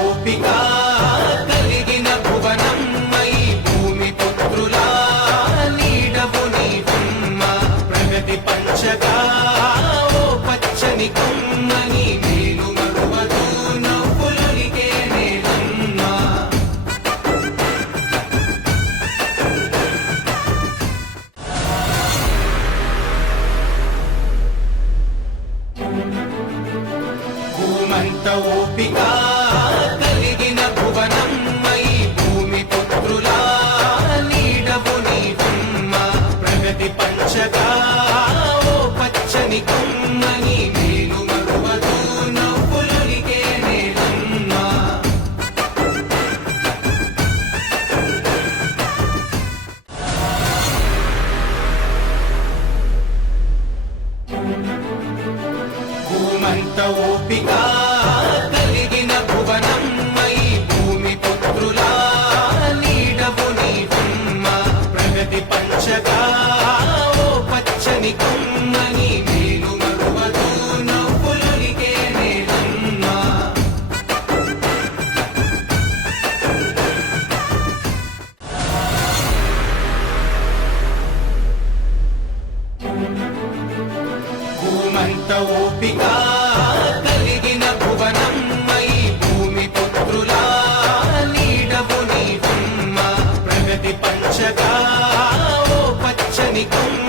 ఓపిక కలిగిన భువనమ్మై భూమి పుత్రులా నీడవు నీవమ్మ ప్రగతి పంచగా ఓ పచ్చని కొమ్మని మేలు మరువదు నవ్వులొలికే నేలమ్మ భూమంత ఓపిక కలిగిన భువనమ్మై భూమి పుత్రులా నీడవు నీవమ్మ ప్రగతి పంచగా ఓ పచ్చని కొమ్మని మేలు మరువదు నవ్వులొలికే నేలమ్మ భూమంత ఓపిక కలిగిన భువనమ్మై భూమి పుత్రులా నీడవు నీవమ్మ ప్రగతి పంచగా ఓ పచ్చని కొమ్మని మేలు మరువదు నవ్వులొలికే నేలమ్మ భూమంత ఓపిక కలిగిన భువనమ్మై భూమి పుత్రులా నీడవు నీవమ్మ ప్రగతి పంచగా ఓ పచ్చని కొమ్మ